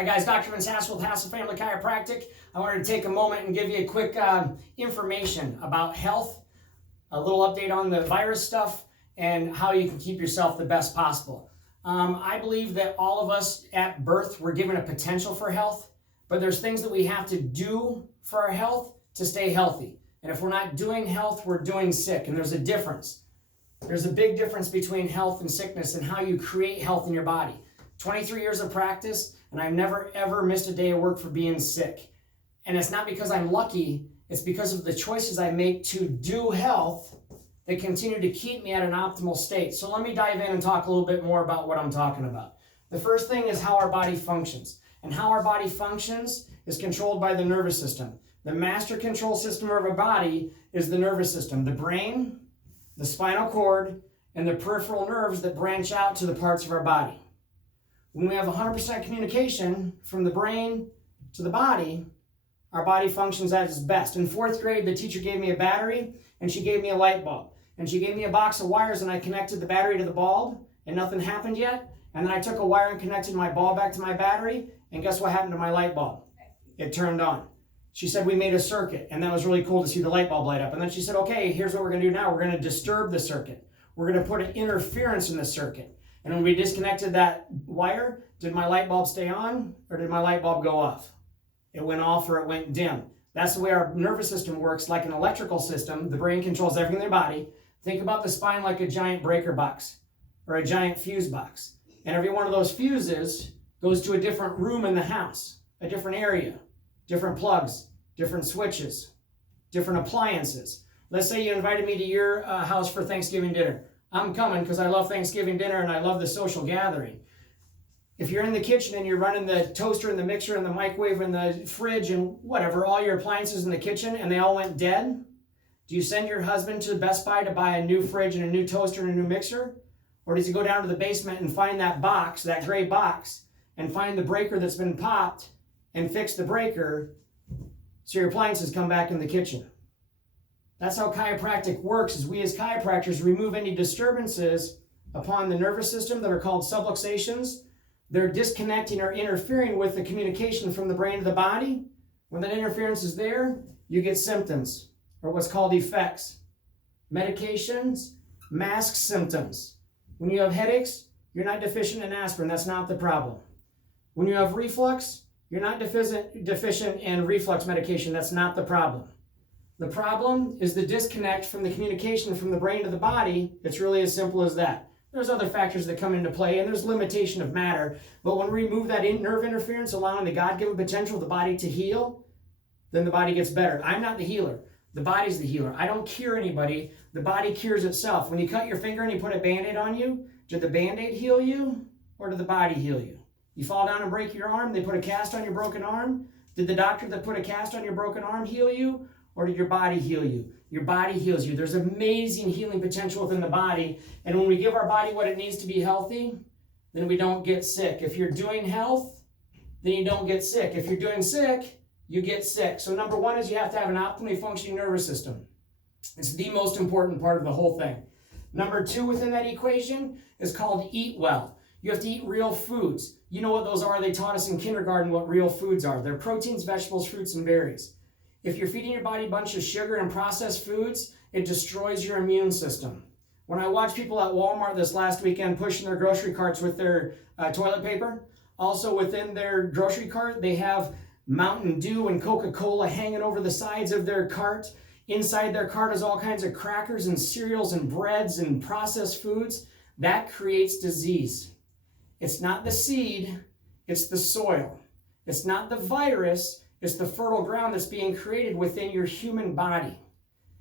Hi guys, Dr. Vince Hassel with Hassel Family Chiropractic. I wanted to take a moment and give you a quick information about health, a little update on the virus stuff, and how you can keep yourself the best possible. I believe that all of us at birth were given a potential for health, but there's things that we have to do for our health to stay healthy. And if we're not doing health, we're doing sick, and there's a difference. There's a big difference between health and sickness and how you create health in your body. 23 years of practice, and I've never ever missed a day of work for being sick. And it's not because I'm lucky, it's because of the choices I make to do health that continue to keep me at an optimal state. So let me dive in and talk a little bit more about what I'm talking about. The first thing is how our body functions. And how our body functions is controlled by the nervous system. The master control system of our body is the nervous system, the brain, the spinal cord, and the peripheral nerves that branch out to the parts of our body. When we have 100% communication from the brain to the body, our body functions at its best. In 4th grade, the teacher gave me a battery, and she gave me a light bulb. And she gave me a box of wires, and I connected the battery to the bulb, and nothing happened yet. And then I took a wire and connected my bulb back to my battery, and guess what happened to my light bulb? It turned on. She said we made a circuit, and that was really cool to see the light bulb light up. And then she said, okay, here's what we're going to do now. We're going to disturb the circuit. We're going to put an interference in the circuit. And when we disconnected that wire, did my light bulb stay on or did my light bulb go off? It went off or it went dim. That's the way our nervous system works, like an electrical system. The brain controls everything in their body. Think about the spine like a giant breaker box or a giant fuse box. And every one of those fuses goes to a different room in the house, a different area, different plugs, different switches, different appliances. Let's say you invited me to your house for Thanksgiving dinner. I'm coming because I love Thanksgiving dinner and I love the social gathering. If you're in the kitchen and you're running the toaster and the mixer and the microwave and the fridge and whatever, all your appliances in the kitchen, and they all went dead, do you send your husband to Best Buy to buy a new fridge and a new toaster and a new mixer? Or does he go down to the basement and find that box, that gray box, and find the breaker that's been popped and fix the breaker so your appliances come back in the kitchen? That's how chiropractic works, is we as chiropractors remove any disturbances upon the nervous system that are called subluxations. They're disconnecting or interfering with the communication from the brain to the body. When that interference is there, you get symptoms, or what's called effects. Medications mask symptoms. When you have headaches, you're not deficient in aspirin. That's not the problem. When you have reflux, you're not deficient in reflux medication. That's not the problem. The problem is the disconnect from the communication from the brain to the body. It's really as simple as that. There's other factors that come into play, and there's limitation of matter. But when we remove that nerve interference, allowing the God-given potential of the body to heal, then the body gets better. I'm not the healer. The body's the healer. I don't cure anybody. The body cures itself. When you cut your finger and you put a Band-Aid on you, did the Band-Aid heal you, or did the body heal you? You fall down and break your arm, they put a cast on your broken arm. Did the doctor that put a cast on your broken arm heal you? Or did your body heal you? Your body heals you. There's amazing healing potential within the body. And when we give our body what it needs to be healthy, then we don't get sick. If you're doing health, then you don't get sick. If you're doing sick, you get sick. So number one is you have to have an optimally functioning nervous system. It's the most important part of the whole thing. Number two within that equation is called eat well. You have to eat real foods. You know what those are. They taught us in kindergarten what real foods are. They're proteins, vegetables, fruits, and berries. If you're feeding your body a bunch of sugar and processed foods, it destroys your immune system. When I watched people at Walmart this last weekend pushing their grocery carts with their toilet paper, also within their grocery cart, they have Mountain Dew and Coca-Cola hanging over the sides of their cart. Inside their cart is all kinds of crackers and cereals and breads and processed foods. That creates disease. It's not the seed, it's the soil. It's not the virus, it's the fertile ground that's being created within your human body.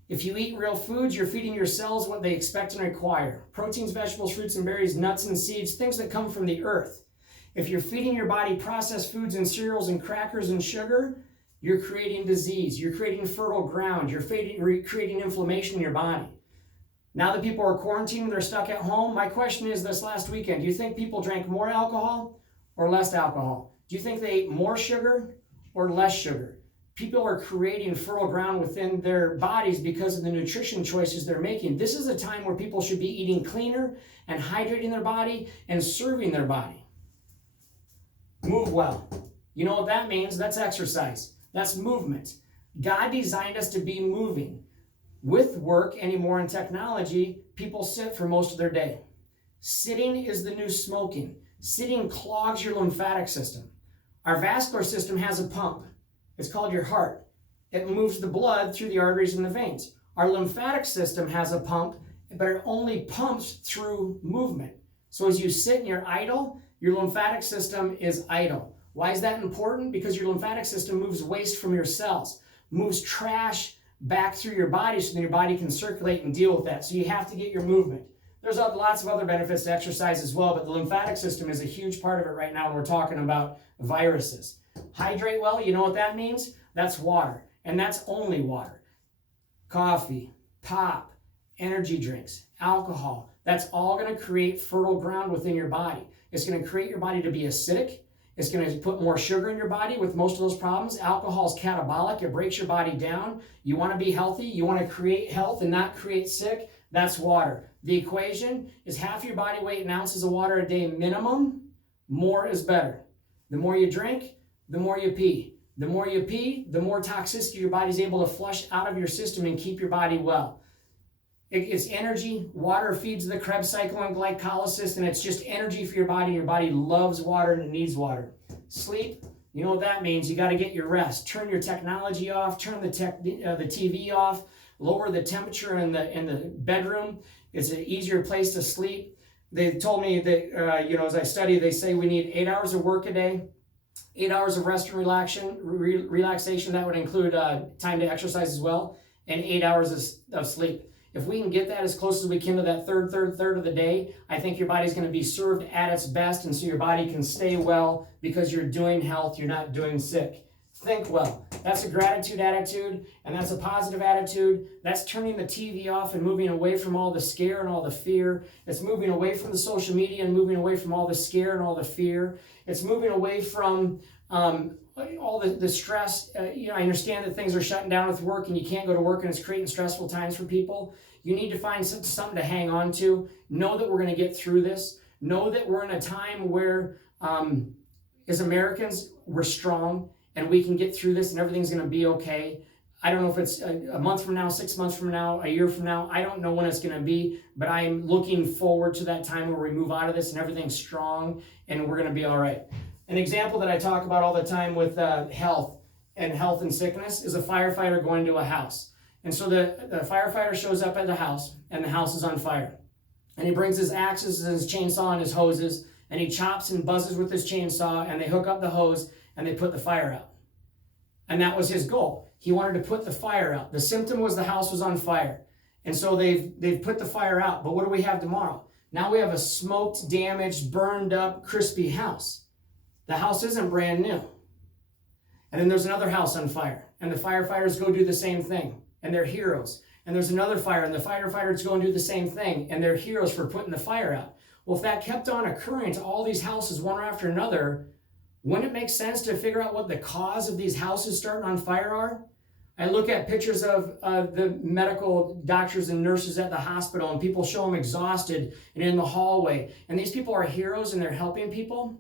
If you eat real foods, you're feeding your cells what they expect and require. Proteins, vegetables, fruits and berries, nuts and seeds, things that come from the earth. If you're feeding your body processed foods and cereals and crackers and sugar, you're creating disease. You're creating fertile ground. You're creating inflammation in your body. Now that people are quarantined, they're stuck at home, my question is this last weekend, do you think people drank more alcohol or less alcohol? Do you think they ate more sugar or less sugar? People are creating fertile ground within their bodies because of the nutrition choices they're making. This is a time where people should be eating cleaner and hydrating their body and serving their body. Move well. You know what that means? That's exercise. That's movement. God designed us to be moving. With work anymore in technology, people sit for most of their day. Sitting is the new smoking. Sitting clogs your lymphatic system. Our vascular system has a pump. It's called your heart. It moves the blood through the arteries and the veins. Our lymphatic system has a pump, but it only pumps through movement. So as you sit and you're idle, your lymphatic system is idle. Why is that important? Because your lymphatic system moves waste from your cells, moves trash back through your body so that your body can circulate and deal with that. So you have to get your movement. There's lots of other benefits to exercise as well, but the lymphatic system is a huge part of it right now when we're talking about viruses. Hydrate well, you know what that means? That's water, and that's only water. Coffee, pop, energy drinks, alcohol, that's all going to create fertile ground within your body. It's going to create your body to be acidic. It's going to put more sugar in your body with most of those problems. Alcohol is catabolic. It breaks your body down. You want to be healthy. You want to create health and not create sick. That's water. The equation is half your body weight in ounces of water a day minimum. More is better. The more you drink, the more you pee. The more you pee, the more toxicity your body's able to flush out of your system and keep your body well. It's energy. Water feeds the Krebs cycle and glycolysis, and it's just energy for your body. Your body loves water and it needs water. Sleep, you know what that means. You got to get your rest. Turn your technology off. Turn the TV off. Lower the temperature in the bedroom. It's an easier place to sleep. They told me that, as I study, they say we need 8 hours of work a day, 8 hours of rest and relaxation. That would include time to exercise as well, and 8 hours of sleep. If we can get that as close as we can to that third of the day, I think your body's going to be served at its best, and so your body can stay well because you're doing health, you're not doing sick. Think well. That's a gratitude attitude, and that's a positive attitude. That's turning the TV off and moving away from all the scare and all the fear. It's moving away from the social media and moving away from all the scare and all the fear. It's moving away from all the stress. I understand that things are shutting down with work and you can't go to work and it's creating stressful times for people. You need to find something to hang on to. Know that we're going to get through this. Know that we're in a time where, as Americans, we're strong and we can get through this and everything's going to be okay. I don't know if it's a month from now, 6 months from now, a year from now. I don't know when it's going to be, but I'm looking forward to that time where we move out of this and everything's strong and we're going to be all right. An example that I talk about all the time with health and sickness is a firefighter going to a house. And so the firefighter shows up at the house and the house is on fire. And he brings his axes and his chainsaw and his hoses and he chops and buzzes with his chainsaw and they hook up the hose and they put the fire out. And that was his goal. He wanted to put the fire out. The symptom was the house was on fire. And so they've put the fire out. But what do we have tomorrow? Now we have a smoked, damaged, burned up, crispy house. The house isn't brand new. And then there's another house on fire. And the firefighters go do the same thing. And they're heroes. And there's another fire. And the firefighters go and do the same thing. And they're heroes for putting the fire out. Well, if that kept on occurring to all these houses one after another, wouldn't it make sense to figure out what the cause of these houses starting on fire are? I look at pictures of the medical doctors and nurses at the hospital, and people show them exhausted and in the hallway. And these people are heroes and they're helping people.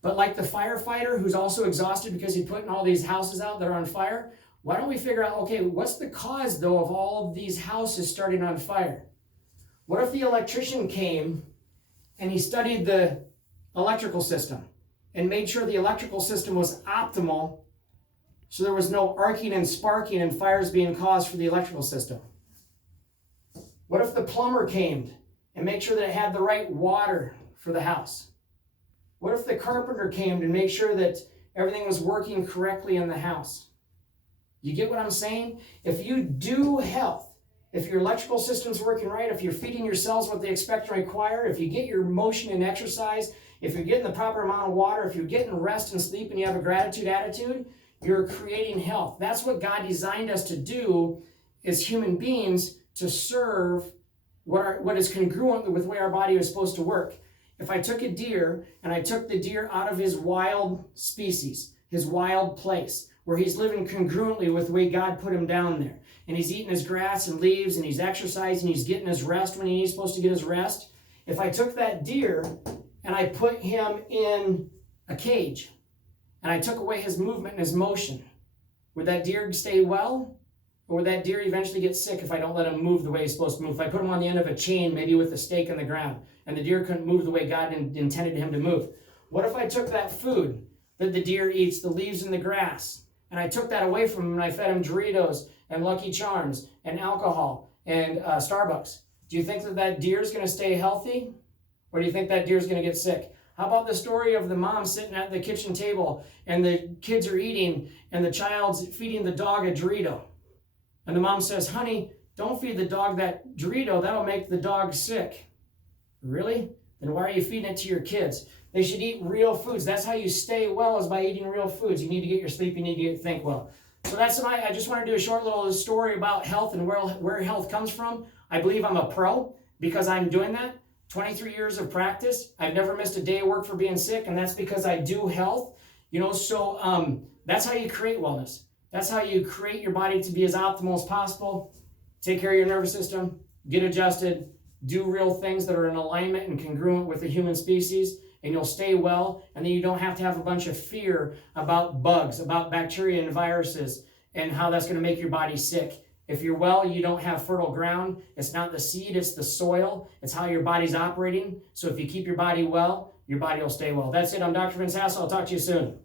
But like the firefighter who's also exhausted because he's putting all these houses out that are on fire, why don't we figure out, okay, what's the cause though of all of these houses starting on fire? What if the electrician came and he studied the electrical system and made sure the electrical system was optimal so there was no arcing and sparking and fires being caused for the electrical system? What if the plumber came and made sure that it had the right water for the house? What if the carpenter came to make sure that everything was working correctly in the house? You get what I'm saying? If you do health, if your electrical system's working right, if you're feeding your cells what they expect and require, if you get your motion and exercise, if you're getting the proper amount of water, if you're getting rest and sleep and you have a gratitude attitude, you're creating health. That's what God designed us to do as human beings, to serve what is congruent with the way our body is supposed to work. If I took a deer and I took the deer out of his wild species, his wild place, where he's living congruently with the way God put him down there, and he's eating his grass and leaves, and he's exercising, he's getting his rest when he's supposed to get his rest. If I took that deer and I put him in a cage, and I took away his movement and his motion, would that deer stay well? Or would that deer eventually get sick if I don't let him move the way he's supposed to move? If I put him on the end of a chain, maybe with a stake in the ground, and the deer couldn't move the way God intended him to move? What if I took that food that the deer eats, the leaves and the grass, and I took that away from him and I fed him Doritos and Lucky Charms and alcohol and Starbucks? Do you think that that deer is going to stay healthy? Or do you think that deer is going to get sick? How about the story of the mom sitting at the kitchen table and the kids are eating and the child's feeding the dog a Dorito? And the mom says, honey, don't feed the dog that Dorito. That'll make the dog sick. Really? Then why are you feeding it to your kids? They should eat real foods. That's how you stay well, is by eating real foods. You need to get your sleep. You need to think well. So that's tonight. I just want to do a short little story about health and where health comes from. I believe I'm a pro because I'm doing that. 23 years of practice. I've never missed a day of work for being sick, and that's because I do health. So that's how you create wellness. That's how you create your body to be as optimal as possible. Take care of your nervous system, get adjusted, do real things that are in alignment and congruent with the human species, and you'll stay well, and then you don't have to have a bunch of fear about bugs, about bacteria and viruses, and how that's going to make your body sick. If you're well, you don't have fertile ground. It's not the seed, it's the soil. It's how your body's operating. So if you keep your body well, your body will stay well. That's it. I'm Dr. Vince Hassel. I'll talk to you soon.